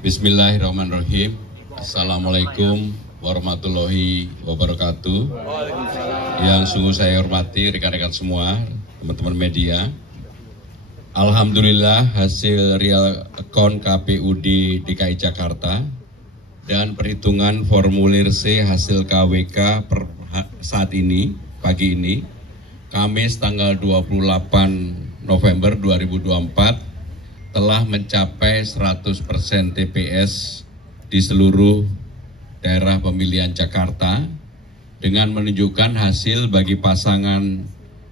Bismillahirrahmanirrahim. Assalamualaikum warahmatullahi wabarakatuh. Yang sungguh saya hormati rekan-rekan semua, teman-teman media. Alhamdulillah hasil real account KPUD DKI Jakarta dan perhitungan formulir C hasil KWK per saat ini, pagi ini, Kamis tanggal 28 November 2024 telah mencapai 100% TPS di seluruh daerah pemilihan Jakarta dengan menunjukkan hasil bagi pasangan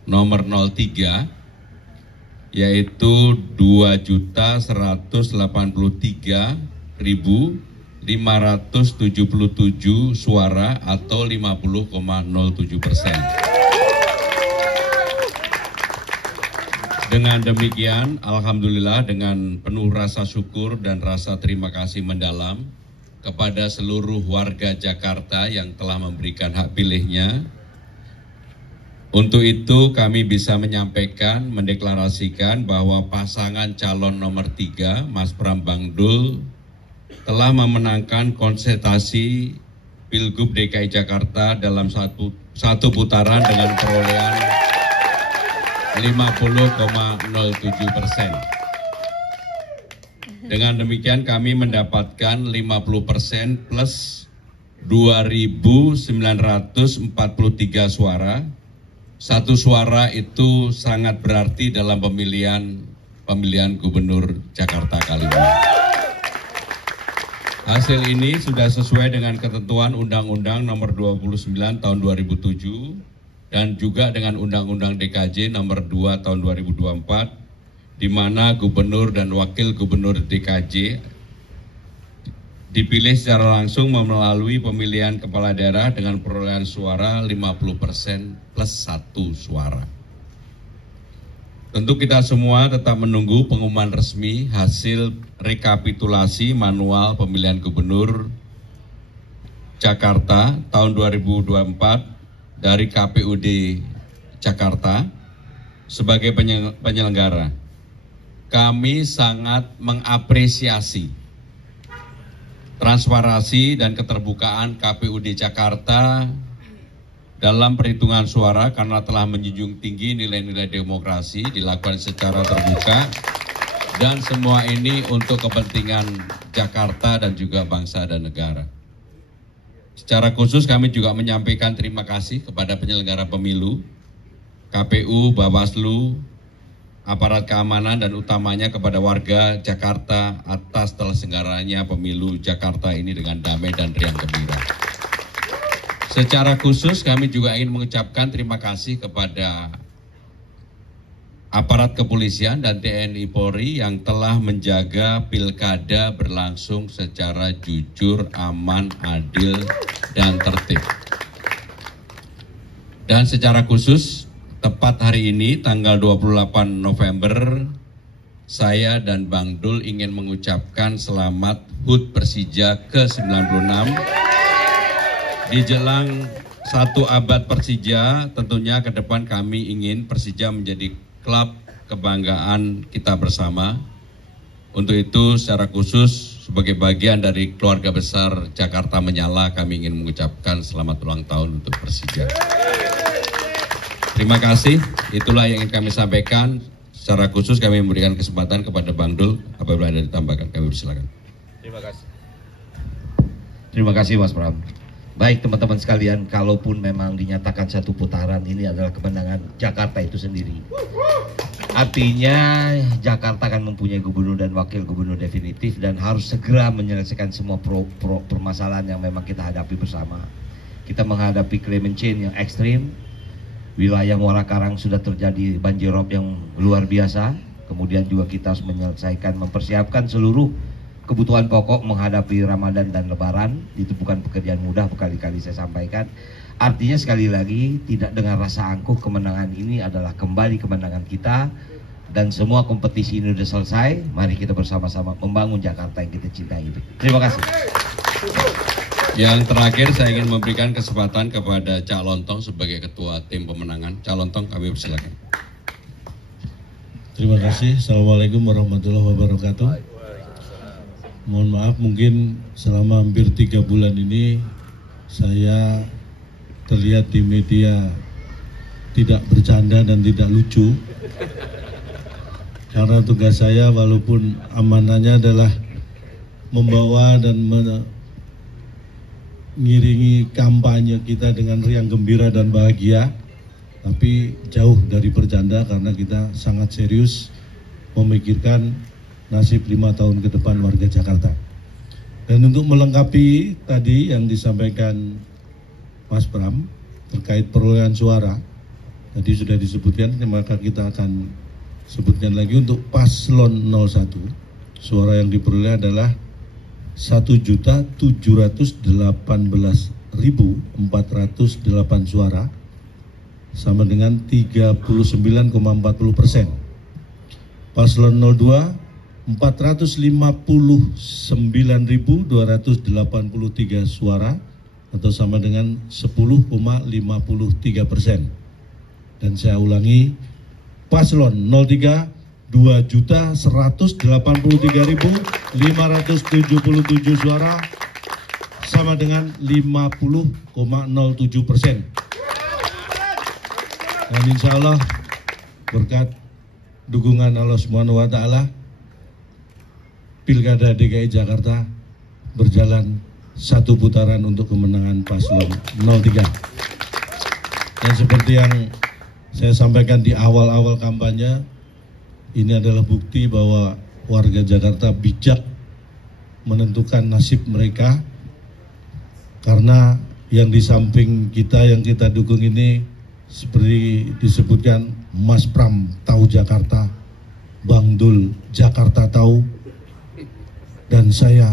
nomor 03 yaitu 2.183.577 suara atau 50,07%. Dengan demikian, alhamdulillah dengan penuh rasa syukur dan rasa terima kasih mendalam kepada seluruh warga Jakarta yang telah memberikan hak pilihnya. Untuk itu kami bisa menyampaikan, mendeklarasikan bahwa pasangan calon nomor 3, Mas Pram Bangdul, telah memenangkan konsentrasi Pilgub DKI Jakarta dalam satu putaran dengan perolehan 50,07%. Dengan demikian kami mendapatkan 50% plus 2.943 suara. Satu suara itu sangat berarti dalam pemilihan gubernur Jakarta kali ini. Hasil ini sudah sesuai dengan ketentuan Undang-Undang Nomor 29 Tahun 2007 dan juga dengan Undang-Undang DKJ Nomor 2 Tahun 2024, di mana gubernur dan wakil gubernur DKJ dipilih secara langsung melalui pemilihan kepala daerah dengan perolehan suara 50% plus 1 suara. Tentu kita semua tetap menunggu pengumuman resmi hasil rekapitulasi manual pemilihan gubernur Jakarta tahun 2024 dari KPUD Jakarta sebagai penyelenggara. Kami sangat mengapresiasi transparansi dan keterbukaan KPUD Jakarta dalam perhitungan suara karena telah menjunjung tinggi nilai-nilai demokrasi dilakukan secara terbuka dan semua ini untuk kepentingan Jakarta dan juga bangsa dan negara. Secara khusus kami juga menyampaikan terima kasih kepada penyelenggara pemilu, KPU, Bawaslu, aparat keamanan dan utamanya kepada warga Jakarta atas terselenggaranya pemilu Jakarta ini dengan damai dan riang gembira. Secara khusus kami juga ingin mengucapkan terima kasih kepada aparat kepolisian dan TNI Polri yang telah menjaga pilkada berlangsung secara jujur, aman, adil, dan tertib. Dan secara khusus tepat hari ini, tanggal 28 November, saya dan Bang Dul ingin mengucapkan selamat HUT Persija ke-96. Di jelang 1 abad Persija, tentunya ke depan kami ingin Persija menjadi klub kebanggaan kita bersama. Untuk itu, secara khusus, sebagai bagian dari keluarga besar Jakarta Menyala, kami ingin mengucapkan selamat ulang tahun untuk Persija. Terima kasih, itulah yang ingin kami sampaikan. Secara khusus kami memberikan kesempatan kepada Bang Dul, apabila ada ditambahkan, kami persilakan. Terima kasih. Terima kasih Mas Pram. Baik teman-teman sekalian, kalaupun memang dinyatakan satu putaran, ini adalah kemenangan Jakarta itu sendiri. Artinya Jakarta akan mempunyai gubernur dan wakil gubernur definitif dan harus segera menyelesaikan semua permasalahan yang memang kita hadapi bersama. Kita menghadapi climate change yang ekstrim. Wilayah Muara Karang sudah terjadi banjirop yang luar biasa. Kemudian juga kita harus menyelesaikan, mempersiapkan seluruh kebutuhan pokok menghadapi Ramadan dan Lebaran. Itu bukan pekerjaan mudah, berkali-kali saya sampaikan. Artinya sekali lagi, tidak dengan rasa angkuh, kemenangan ini adalah kembali kemenangan kita. Dan semua kompetisi ini sudah selesai. Mari kita bersama-sama membangun Jakarta yang kita cintai. Terima kasih. Yang terakhir saya ingin memberikan kesempatan kepada Cak Lontong sebagai ketua tim pemenangan. Cak Lontong, kami persilakan. Terima kasih. Assalamualaikum warahmatullahi wabarakatuh. Mohon maaf, mungkin selama hampir 3 bulan ini saya terlihat di media tidak bercanda dan tidak lucu. Karena tugas saya walaupun amanahnya adalah membawa dan mengiringi kampanye kita dengan riang gembira dan bahagia, tapi jauh dari bercanda karena kita sangat serius memikirkan nasib 5 tahun ke depan warga Jakarta. Dan untuk melengkapi tadi yang disampaikan Mas Pram terkait perolehan suara, tadi sudah disebutkan, maka kita akan sebutkan lagi untuk paslon 01. Suara yang diperoleh adalah 1.718.408 suara, sama dengan 39,40%. Paslon 02 459.283 suara atau sama dengan 10,53%. Dan saya ulangi, paslon 03 2.183.577 suara sama dengan 50,07%. Dan insya Allah berkat dukungan Allah Subhanahu wa Ta'ala, Pilkada DKI Jakarta berjalan 1 putaran untuk kemenangan paslon 03. Dan seperti yang saya sampaikan di awal-awal kampanye, ini adalah bukti bahwa warga Jakarta bijak menentukan nasib mereka, karena yang di samping kita yang kita dukung ini seperti disebutkan Mas Pram tahu Jakarta, Bang Dul Jakarta tahu, dan saya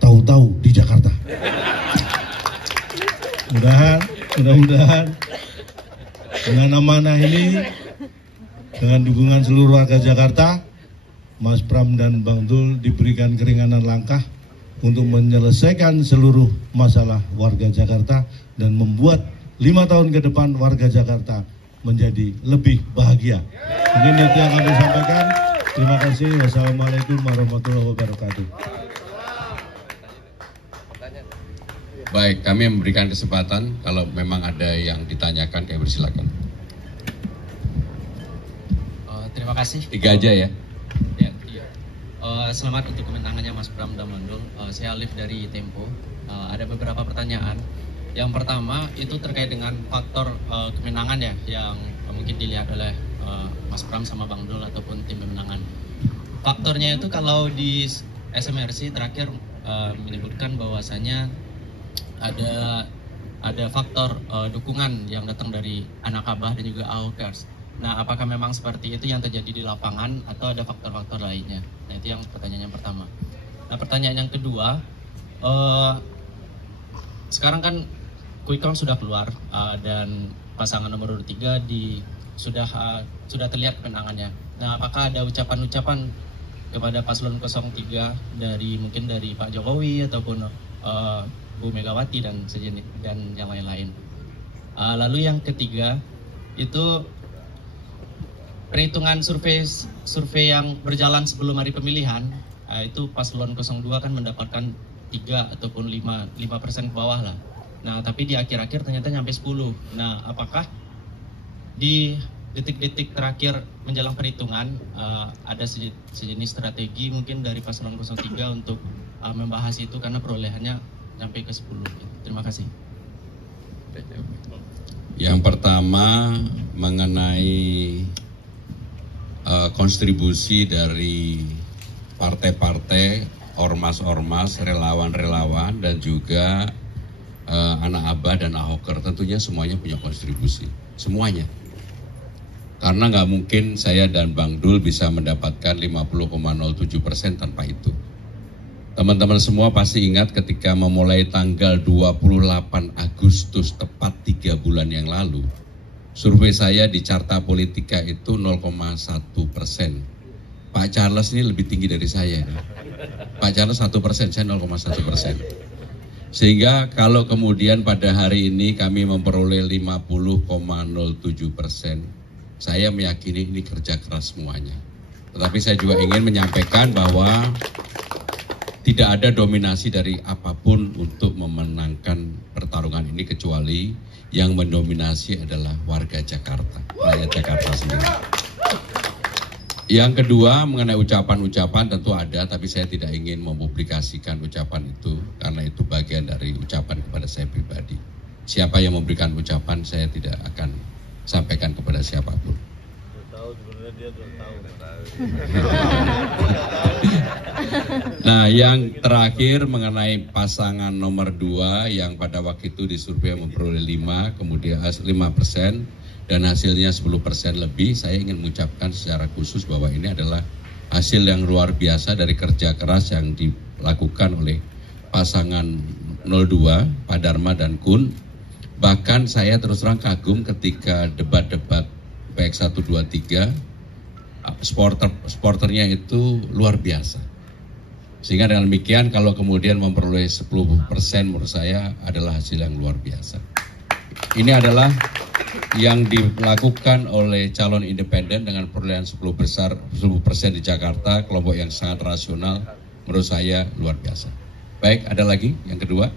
tahu-tahu di Jakarta. Mudah-mudahan dengan amanah ini, dengan dukungan seluruh warga Jakarta, Mas Pram dan Bang Dul diberikan keringanan langkah untuk menyelesaikan seluruh masalah warga Jakarta dan membuat 5 tahun ke depan warga Jakarta menjadi lebih bahagia. Mungkin itu yang kami sampaikan. Terima kasih. Wassalamualaikum warahmatullahi wabarakatuh. Baik, kami memberikan kesempatan kalau memang ada yang ditanyakan, kami persilakan. Terima kasih. 3 aja ya. Iya. Selamat untuk kemenangannya Mas Pram dan Bang Dul. Saya Alif dari Tempo. Ada beberapa pertanyaan. Yang pertama itu terkait dengan faktor kemenangan ya, yang mungkin dilihat oleh Mas Pram sama Bang Dul ataupun tim pemenangan. Faktornya itu kalau di SMRC terakhir menyebutkan bahwasanya ada faktor dukungan yang datang dari anak Abah dan juga AOKers. Nah, apakah memang seperti itu yang terjadi di lapangan atau ada faktor-faktor lainnya? Nah, itu yang pertanyaan yang pertama. Nah, pertanyaan yang kedua, sekarang kan quick count sudah keluar dan pasangan nomor 3 sudah terlihat kemenangannya. Nah, apakah ada ucapan-ucapan kepada paslon 03 mungkin dari Pak Jokowi ataupun Bu Megawati dan sejenis dan yang lain-lain? Lalu yang ketiga itu perhitungan survei yang berjalan sebelum hari pemilihan, itu paslon 02 kan mendapatkan 3 ataupun 5% ke bawah lah. Nah, tapi di akhir-akhir ternyata nyampe 10. Nah, apakah di detik-detik terakhir menjelang perhitungan ada sejenis strategi mungkin dari paslon 03 untuk membahas itu karena perolehannya sampai ke 10. Terima kasih. Yang pertama mengenai kontribusi dari partai-partai, ormas-ormas, relawan-relawan, dan juga anak Abah dan Ahoker, tentunya semuanya punya kontribusi, semuanya. Karena nggak mungkin saya dan Bang Dul bisa mendapatkan 50,07% tanpa itu. Teman-teman semua pasti ingat ketika memulai tanggal 28 Agustus, tepat 3 bulan yang lalu, survei saya di Carta Politika itu 0,1%. Pak Charles ini lebih tinggi dari saya. Pak Charles 1%, saya 0,1%. Sehingga kalau kemudian pada hari ini kami memperoleh 50,07%, saya meyakini ini kerja keras semuanya. Tetapi saya juga ingin menyampaikan bahwa tidak ada dominasi dari apapun untuk memenangkan pertarungan ini, kecuali yang mendominasi adalah warga Jakarta, rakyat Jakarta sendiri. Yang kedua, mengenai ucapan-ucapan tentu ada, tapi saya tidak ingin mempublikasikan ucapan itu karena itu bagian dari ucapan kepada saya pribadi. Siapa yang memberikan ucapan saya tidak akan sampaikan kepada siapapun. Nah, yang terakhir mengenai pasangan nomor 2 yang pada waktu itu disurvei memperoleh 5, kemudian 5% dan hasilnya 10% lebih, saya ingin mengucapkan secara khusus bahwa ini adalah hasil yang luar biasa dari kerja keras yang dilakukan oleh pasangan 02, Pak Dharma dan Kun. Bahkan saya terus terang kagum ketika debat-debat PX 1, 2, 3, sporternya itu luar biasa. Sehingga dengan demikian kalau kemudian memperoleh 10% menurut saya adalah hasil yang luar biasa. Ini adalah yang dilakukan oleh calon independen dengan perolehan 10% di Jakarta, kelompok yang sangat rasional, menurut saya luar biasa. Baik, ada lagi yang kedua.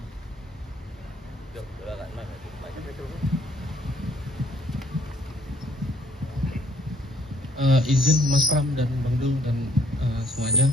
Izin Mas Pram dan Bang Dul dan semuanya.